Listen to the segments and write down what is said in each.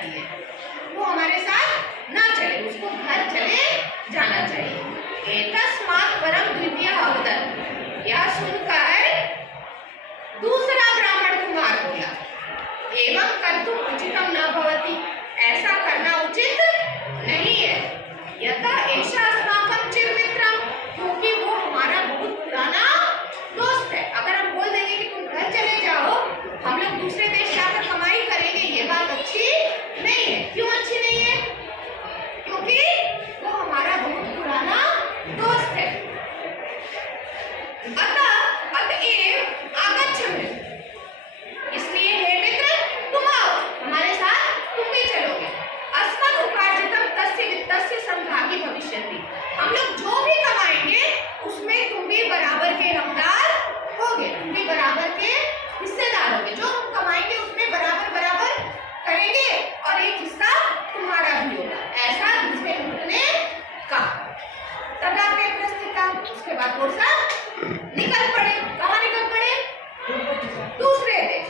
चाहिए, वो हमारे साथ ना चले, उसको घर चले जाना चाहिए। एतस्मात् परम द्वितीय अवदत्, यह सुनकर दूसरा ब्राह्मण कुमार बोला, एवं कर्तुम् उचितं न भवति, ऐसा करना उचित नहीं है। यथा एषा अस्माकं चिरमित्रं, क्योंकि वो हमारा बहुत पुराना दोस्त है। अगर हम बोल देंगे कि तुम घर चले जाओ, हम लोग दूसरे देश जाकर कमाई करेंगे, ये बात अच्छी नहीं है। क्यों अच्छी नहीं है? क्योंकि वो हमारा बहुत पुराना दोस्त है। अतएव आगच्छन्तु, इसलिए हे मित्र तुम आओ, हमारे साथ तुम भी चलोगे। अस्मत् उपार्जितं तस्य वित्तस्य संभागी भविष्यति, हम लोग जो भी कमाएंगे उसमें तुम भी बराबर के हकदार होगे, तुम भी बराबर के हिस्सेदार होगे। जो हम कमाएंगे उसमें बराबर बराबर करेंगे और एक हिस्सा तुम्हारा भी होगा, ऐसा दूसरे मित्र ने कहा। तदा ते प्रस्थिता, उसके बाद वो सब निकल पड़े। कहाँ निकल पड़े? दूसरे देश।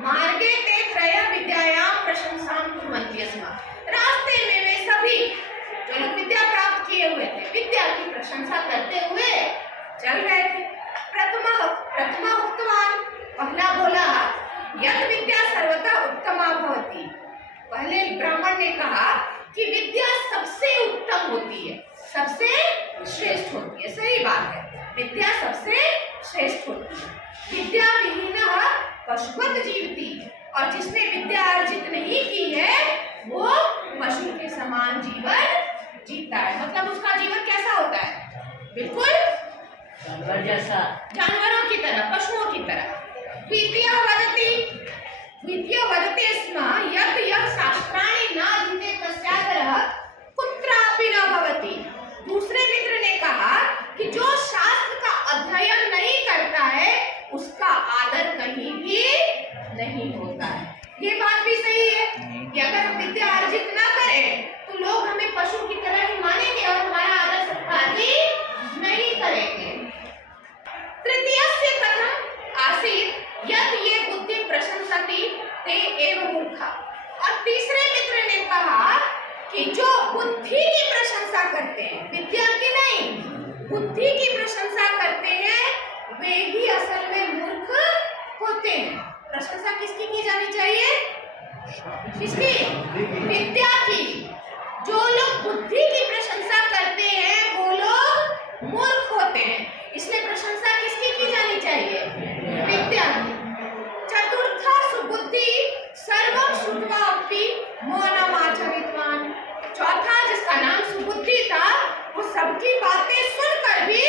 मार्गे ते त्रयः विद्यायां प्रशंसां कुर्वन्ति स्म, रास्ते में वे सभी जो लोग विद्या प्राप्त किए हुए थे, विद्या की प्रशंसा करते हुए चल रहे थे। प्रथमा उक्तवान, पहला बोला, यत् विद्या सर्वथा उत्तमा भवति, पहले ब्राह्मण ने कहा कि विद्या सबसे उत्तम होती है, सबसे श्रेष्ठ होती है। सही बात है, विद्या सबसे श्रेष्ठ होती है। विद्या विहीनः पशुवत् जीवति, और जिसने विद्या अर्जित नहीं की है वो पशु के समान जीवन जीता है। मतलब उसका जीवन कैसा होता है? बिल्कुल जानवर जैसा, जानवरों की तरह, पशुओं की तरह। द्वितीय वदति स्म यत् यः शास्त्राणि न अधीते तस्यादरः कुत्रापि न भवति, दूसरे मित्र ने कहा कि जो शास्त्र का अध्ययन नहीं करता है उसका आदर कहीं भी नहीं होता है। ये बात भी सही है कि अगर हम विद्या अर्जित ना करें तो लोग हमें पशु की तरह ही मानेंगे और हमारा आदर सत्कार भी नहीं करेंगे। तृतीयस्य कथम आसीत् यत् ये बुद्धि प्रशंसति ते एव मूर्खा, और तीसरे मित्र ने कहा कि जो बुद्धि की प्रशंसा करते हैं, विद्या की नहीं, बुद्धि की प्रशंसा करते हैं, वे ही असल में मूर्ख होते हैं। प्रशंसा किसकी की जानी चाहिए? किसकी? विद्या की। जो लोग बुद्धि की प्रशंसा करते हैं वो लोग मूर्ख होते हैं, इसलिए प्रशंसा किसकी की जानी चाहिए? विद्या की। चतुर्था सुबुद्धि सर्वं श्रुत्वा अपि मौनम् आचरितवान्, चौथा जिसका नाम सुबुद्धि था वो सबकी बातें सुनकर भी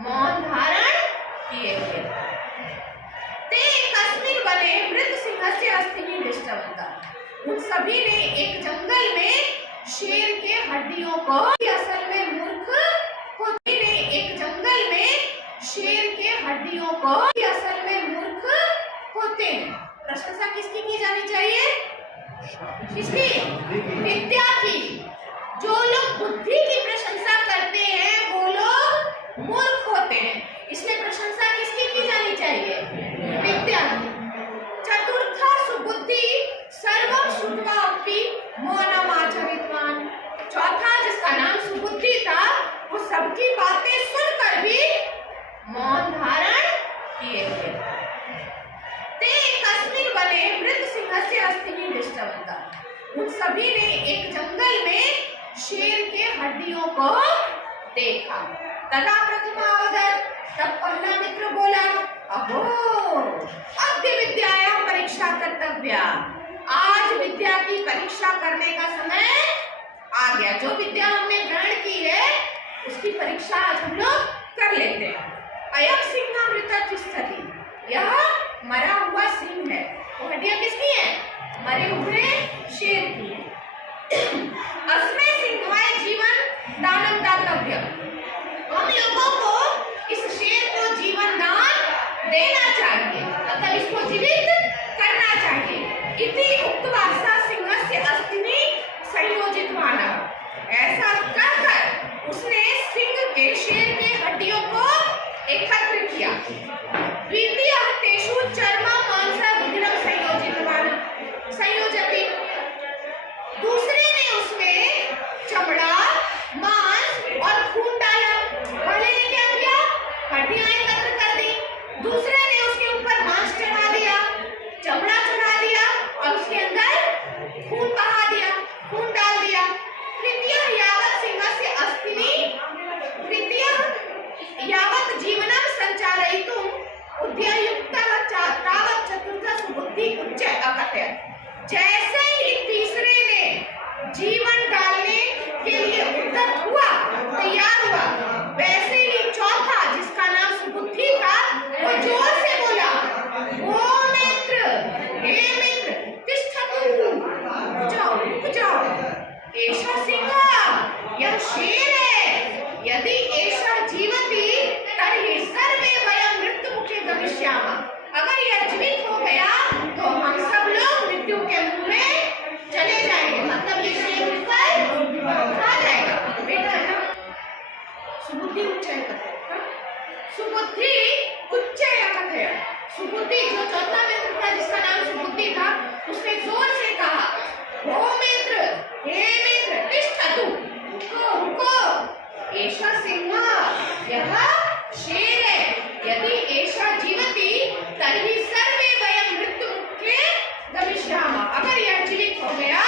मौन धारण किए थे। ते एकस्मिन् वने मृत सिंहस्य अस्थिनि दृष्टवन्तः, उन सभी ने एक जंगल में शेर के हड्डियों को, असल में मूर्ख होते ने एक जंगल में शेर के हड्डियों को, असल में मूर्ख होते हैं। प्रशंसा किसकी की जानी चाहिए? किसकी? विद्या की। जो लोग बुद्धि की प्रशंसा करते हैं वो लोग मूर्ख होते हैं, इसलिए प्रशंसा किसकी की जानी चाहिए? विद्या की। चतुर्था सुबुद्धि सर्वं श्रुत्वा अपि मौनम् आचरितवान्, चौथा जिसका नाम सुबुद्धि था वो सबकी बातें सुनकर भी मौन धारण किए थे। ते एकस्मिन् वने मृत सिंहस्य अस्थिनि दृष्टवन्तः, उन सभी ने एक जंगल में शेर के हड्डियों को देखा। तदा प्रथमावदत्, तब पहला मित्र बोला, अहो अद्य विद्यायां परीक्षा कर्तव्या, आज विद्या की परीक्षा करने का समय आ गया। जो विद्या हमने ग्रहण की है उसकी परीक्षा आज हम लोग कर लेते हैं। अयं सिंह मृतः तिष्ठति, यह मरा हुआ सिंह है। वो हड्डियां किसकी है? मरे हुए शेर की है। अस्मै सिंहाय जीवन दानं दातव्यम्, हम लोगों को इस शेर को जीवन दान देना चाहिए, मतलब इसको जीवित करना चाहिए। इति उक्त्वा स सिंहस्य अस्थिनि संयोजितवान्, ऐसा कहकर उसने सिंह के, शेर के हड्डियों को एकत्र किया। द्वितीयः तेषु चर्म मांस रुधिरं संयोजति, शेरे यदि एषः जीवति तर्हि सर्वे वयं मृत्युमुखे गमिष्यामः। अगर यह जीवित हो गया तो हम सब लोग मृत्यु के मुंह में चले जाएंगे। मतलब ये शेर ऊपर खा जाएगा। बेटा ना सुबुद्धि उच्चय कथय, सुबुद्धि उच्चय कथय। सुबुद्धि जो चौथा मित्र था जिसका नाम सुबुद्धि था, उसने जोर से कहा, ओ मित्र, हे मित्र, तिष्ठतु, रुको रुको, एषा सिंह, यह शेर है। यदि एषा जीवति तर्हि सर्वे वयं मृत्युमुखे गमिष्यामः। अगर यह जीवित हो गया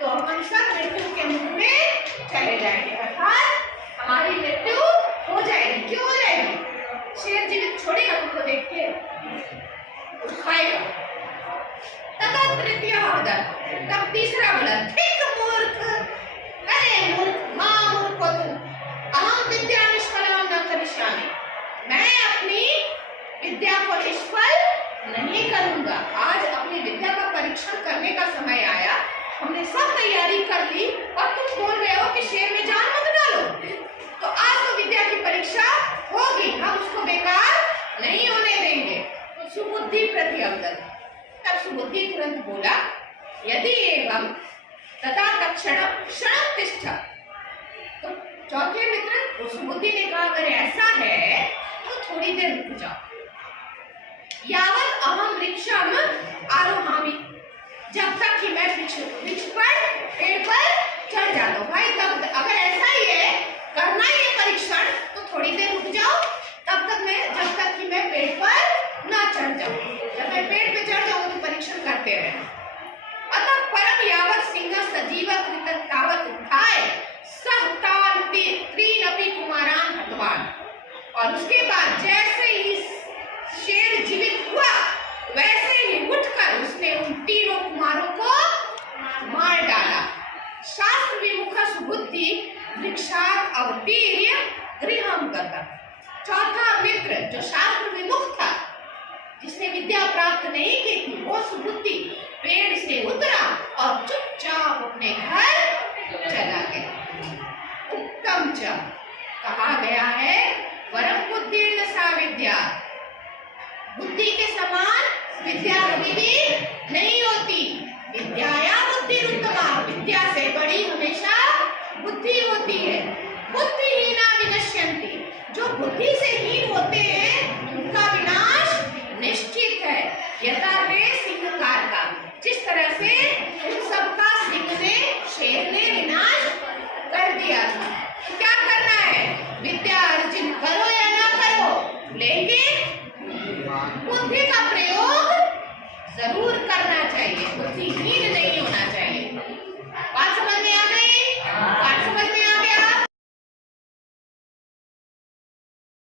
तो हम सब मृत्यु के मुख में चले जाएंगे, अर्थात हमारी मृत्यु हो जाएगी। क्यों हो जाएगी? शेर जीवित छोड़ेगा तुमको देख के, खाएगा। तथा तृतीय हृदय, तब तीसरा बोला, ठीक मूर्ख, अरे मूर्ख, मां मूर्ख हो तुम, अहम विद्या निष्फलम न करिष्यामि, मैं अपनी विद्या को निष्फल नहीं करूंगा। आज अपनी विद्या का परीक्षण करने का समय आया, हमने सब तैयारी कर ली और तुम बोल रहे हो कि शेर में जान मत डालो। तो आज तो विद्या की परीक्षा होगी, हम उसको बेकार नहीं होने देंगे। तो सुबुद्धि प्रति अवगत। तब सुबुद्धि तुरंत बोला, यदि एवं तथा तत्क्षण क्षण तिष्ठ। तो चौथे मित्र सुबुद्धि ने कहा, अगर ऐसा है तो थोड़ी देर रुक जाओ। यावत अहम वृक्षम आरोहामि, जब तक कि मैं वृक्ष पर पेड़ पर चढ़ जाता हूँ। भाई तब अगर ऐसा ही है, करना ही है परीक्षण, तो थोड़ी देर रुक जाओ, तब तक मैं, जब तक कि मैं पेड़ पर ना चढ़ जाऊं। जब मैं पेड़ पे चढ़ जाऊंगा तो परीक्षण करते रहे। अतः परम यावत सिंह सजीव तावत उत्थाय सहतान त्रीनपि कुमारान हतवान। और उसके बाद जैसे ही शेर जीवित हुआ, वैसे ही उठकर उसने उन तीनों कुमारों को मार डाला। शास्त्र विमुख सुबुद्धि वृक्षात् अवतीर्य गृहं गतः। चौथा मित्र जो शास्त्र विमुख था, जिसने विद्या प्राप्त नहीं की थी, वो सुबुद्धि पेड़ से उतरा और चुपचाप अपने घर चला गया। उत्तम च कहा गया है, वरम बुद्धि सा विद्या, बुद्धि के समान विद्या कभी भी नहीं होती। विद्याया बुद्धि उत्तमा, विद्या से बड़ी हमेशा बुद्धि होती है। बुद्धिहीना विनश्यन्ति, जो बुद्धि से हीन होते हैं उनका विनाश निश्चित है। यथा वे सिंहकार का, जिस तरह से उन सबका सिंह ने, शेर ने विनाश कर दिया था। तो क्या करना है? विद्या अर्जित करो या ना करो, लेकिन बुद्धि का प्रयोग जरूर करना चाहिए, बुद्धिहीन नहीं होना चाहिए।